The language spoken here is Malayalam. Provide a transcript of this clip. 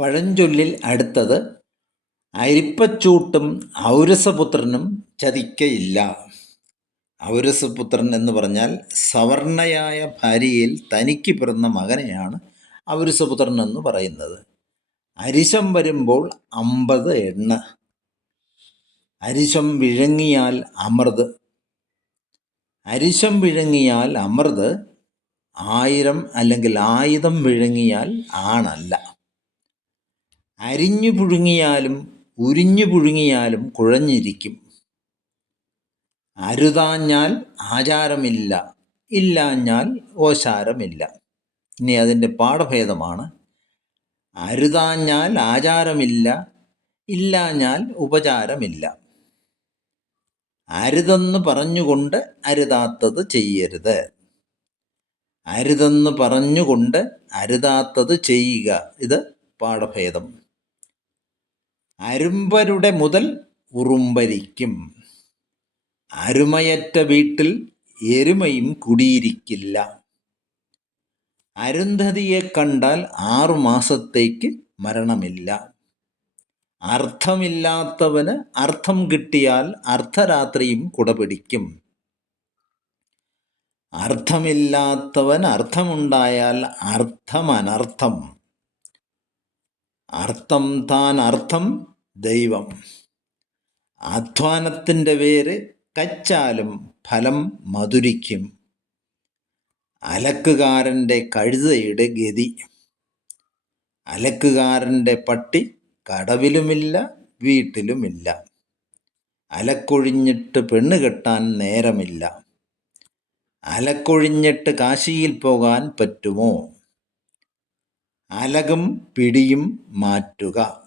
പഴഞ്ചൊല്ലിൽ അടുത്തത് അരിപ്പച്ചൂട്ടും ഔരസപുത്രനും ചതിക്കയില്ല. ഔരസപുത്രൻ എന്ന് പറഞ്ഞാൽ സവർണയായ ഭാര്യയിൽ തനിക്ക് പിറന്ന മകനെയാണ് ഔരസപുത്രൻ എന്ന് പറയുന്നത്. അരിശം വരുമ്പോൾ അമ്പത് എണ്ണ. അരിശം വിഴങ്ങിയാൽ അമൃത്. അരിശം വിഴങ്ങിയാൽ അമൃത് ആയിരം അല്ലെങ്കിൽ ആയുധം വിഴങ്ങിയാൽ ആണല്ല. അരിഞ്ഞു പുഴുങ്ങിയാലും ഉരിഞ്ഞു പുഴുങ്ങിയാലും കുഴഞ്ഞിരിക്കും. അരുതാഞ്ഞാൽ ആചാരമില്ല ഇല്ലാഞ്ഞാൽ ഓശാരമില്ല. ഇനി അതിന്റെ പാഠഭേദമാണ്. അരുതാഞ്ഞാൽ ആചാരമില്ല ഇല്ലാഞ്ഞാൽ ഉപചാരമില്ല. അരുതെന്ന് പറഞ്ഞുകൊണ്ട് അരുതാത്തത് ചെയ്യരുത്. അരുതെന്ന് പറഞ്ഞുകൊണ്ട് അരുതാത്തത് ചെയ്യുക. ഇത് പാഠഭേദം. അരുമ്പരുടെ മുതൽ ഉറുമ്പരിക്കും. അരുമയറ്റ വീട്ടിൽ എരുമയും കുടിയിരിക്കില്ല. അരുന്ധതിയെ കണ്ടാൽ ആറുമാസത്തേക്ക് മരണമില്ല. അർത്ഥമില്ലാത്തവന് അർത്ഥം കിട്ടിയാൽ അർദ്ധരാത്രിയും കുടപിടിക്കും. അർത്ഥമില്ലാത്തവൻ അർത്ഥമുണ്ടായാൽ അർത്ഥം അനർത്ഥം അർത്ഥം താൻ അർത്ഥം ദൈവം. അധ്വാനത്തിന്റെ പേര് കച്ചാലും ഫലം മധുരിക്കും. അലക്കുകാരന്റെ കഴുതയുടെ ഗതി. അലക്കുകാരന്റെ പട്ടി കടവിലുമില്ല വീട്ടിലുമില്ല. അലക്കൊഴിഞ്ഞിട്ട് പെണ്ണ് കെട്ടാൻ നേരമില്ല. അലക്കൊഴിഞ്ഞിട്ട് കാശിയിൽ പോകാൻ പറ്റുമോ? അലകും പിടിയും മാറ്റുക.